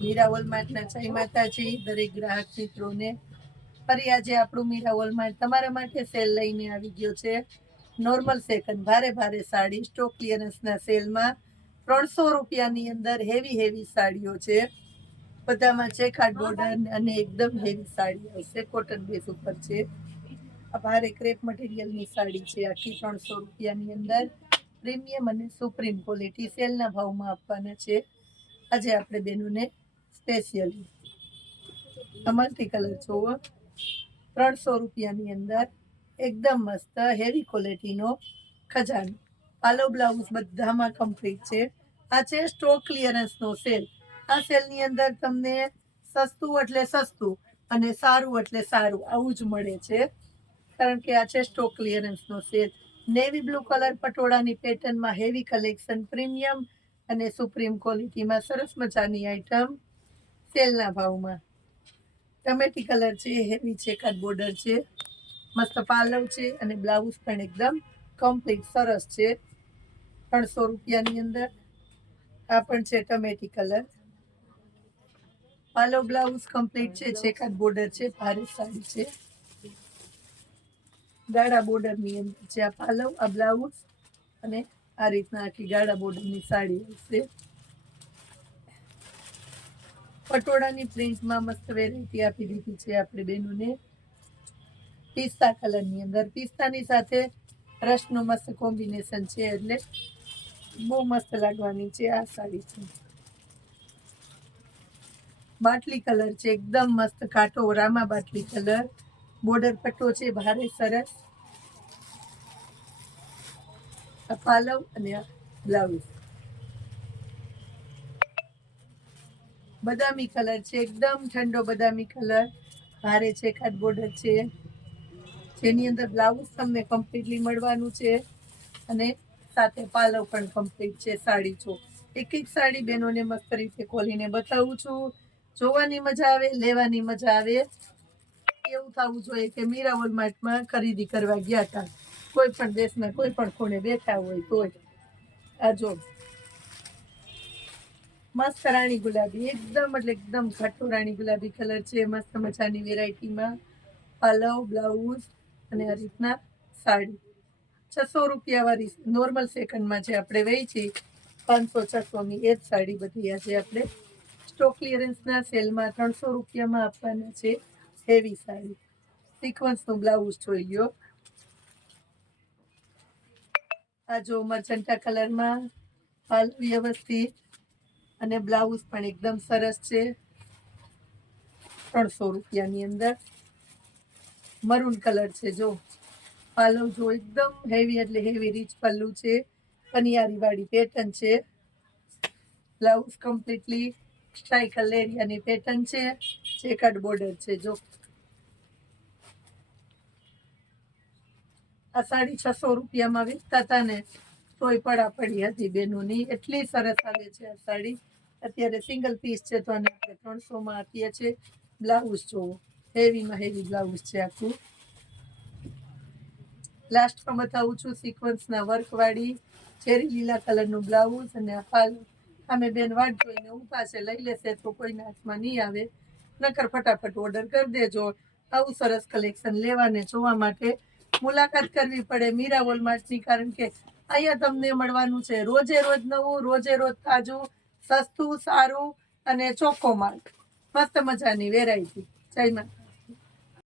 મીરા વોલમાર્ટના જય માતાજી દરેક ગ્રાહક મિત્રોને. ફરી આજે આપણું મીરા વોલમાર્ટ તમારા માટે સેલ લઈને આવી ગયો છે. નોર્મલ સેકન્ડ ભારે સાડી સ્ટોક ક્લિયરન્સના સેલમાં 300 રૂપિયાની અંદર હેવી સાડીઓ છે. બધામાં ચેકાર્ડ બોર્ડર અને એકદમ હેવી સાડી આવશે. કોટન બેઝ ઉપર છે. આ ભારે ક્રેપ મટીરિયલની સાડી છે. આખી 300 રૂપિયાની અંદર પ્રીમિયમ અને સુપ્રીમ ક્વોલિટી સેલના ભાવમાં આપવાના છે. આજે આપણે બેનોને સ્પેશિયલી મલ્ટી કલર જોવો, 300 રૂપિયાની અંદર એકદમ મસ્ત હેવી ક્વોલિટીનો ખજાનો. પાલો બ્લાઉઝ બધામાં કમ્પ્લીટ છે. આ છે સ્ટોક ક્લિયરન્સનો સેલ. આ સેલની અંદર તમને સસ્તું એટલે સસ્તું અને સારું એટલે સારું આવું જ મળે છે, કારણ કે આ છે સ્ટોક ક્લિયરન્સનો સેલ. નેવી બ્લુ કલર પટોળાની પેટર્નમાં હેવી કલેક્શન, પ્રીમિયમ અને સુપ્રીમ ક્વોલિટીમાં સરસ મજાની આઈટમ સેલના ભાવમાં. ટમેટી કલર છે, હેવી ચેકર બોર્ડર છે, મસ્ત પાલવ છે અને બ્લાઉઝ પણ એકદમ કમ્પ્લીટ સરસ છે. 300 રૂપિયાની અંદર આ પણ છે ટમેટી કલર. પાલવ બ્લાઉઝ કમ્પ્લીટ છે, ચેકર બોર્ડર છે, ભારે સાડી છે. ગાળા બોર્ડરની અંદર છે આ પાલવ, આ બ્લાઉઝ અને આ રીતના આખી ગાળા બોર્ડરની સાડી હશે. પટોળાની પ્રિન્ટમાં મસ્ત વેરાયટી આપી દીધી છે આપણે બેનોને. પિસ્તા કલરની અંદર પિસ્તાની સાથે રશનું મસ્ત કોમ્બિનેશન છે, એટલે બહુ મસ્ત લાગવાની છે આ સાડી છે. બાટલી કલર છે, એકદમ મસ્ત કાટો રામા બાટલી કલર. બોર્ડર પટ્ટો છે ભારે સરસ. આ પાલવ અને આ બ્લાઉઝ. બદામી કલર છે, એકદમ ઠંડો બદામી કલર. ભારે છે, કાટ બોર્ડર છે, જેની અંદર બ્લાઉઝ તમને કમ્પ્લીટલી મળવાનું છે અને સાથે પાલવ પણ કમ્પ્લીટ છે. સાડી જો એક સાડી બેનોને મસ્ત રીતે ખોલીને બતાવું છું. જોવાની મજા આવે, લેવાની મજા આવે. એવું થવું જોઈએ કે મીરા વોલમાર્ટમાં ખરીદી કરવા ગયા હતા. કોઈ પણ દેશના કોઈ પણ ખૂણે બેઠા હોય તોય. આ જો મસ્ત રાણી ગુલાબી, એકદમ એટલે એકદમ ઘાટો રાણી ગુલાબી કલર છે. મસ્ત મજાની વેરાયટીમાં પાલવ, બ્લાઉઝ અને આ રીતના સાડી. 600 રૂપિયા વાળી નોર્મલ સેકન્ડમાં જે આપણે વેચી 500-600ની એ જ સાડી બધી આજે આપણે સ્ટોક ક્લિયરન્સના સેલમાં 300 રૂપિયામાં આપવાના છે. હેવી સાડી સિક્વન્સનું બ્લાઉઝ જોઈ લો. આ જો મરચંટા કલરમાં પાલવ વ્યવસ્થિત અને બ્લાઉઝ પણ એકદમ સરસ છે. 300 રૂપિયાની અંદર મરૂન કલર છે. જો પાલવ જો એકદમ હેવી એટલે હેવી રીચ પલ્લું છે. પનિયારી વાળી પેટર્ન છે. બ્લાઉઝ કમ્પ્લીટલી સ્ટ્રાઇકલ એરિયાની પેટર્ન છે. ચેકર્ડ બોર્ડર છે. જો આ સાડી 600 રૂપિયામાં વેચતા હતા ને તોય પડાપડી હતી બેનોની. એટલી સરસ આવે છે આ સાડી. અત્યારે સિંગલ પીસ છે તો આને આપણે 300માં આપીએ છીએ. બ્લાઉઝ જોવો, હેવીમાં હેવી બ્લાઉઝ છે આખું. લાસ્ટમાં બતાવું છું સિક્વન્સના વર્કવાળી ચેરી લીલા કલરનું બ્લાઉઝ અને આ પાલવ. અમે બેન વાટ જોઈને ઊભા છે, લઈ લેશે તો કોઈના હાથમાં નહીં આવે, નકર ફટાફટ ઓર્ડર કરી દેજો. આવું સરસ કલેક્શન લેવાને જોવા માટે મુલાકાત કરવી પડે મીરા વોલમાર્ટની, કારણ કે અહીંયા તમને મળવાનું છે રોજે રોજ નવું, રોજે રોજ તાજું, સસ્તું, સારું અને ચોખ્ખો માલ. મસ્ત મજાની વેરાયટી. જય માતા.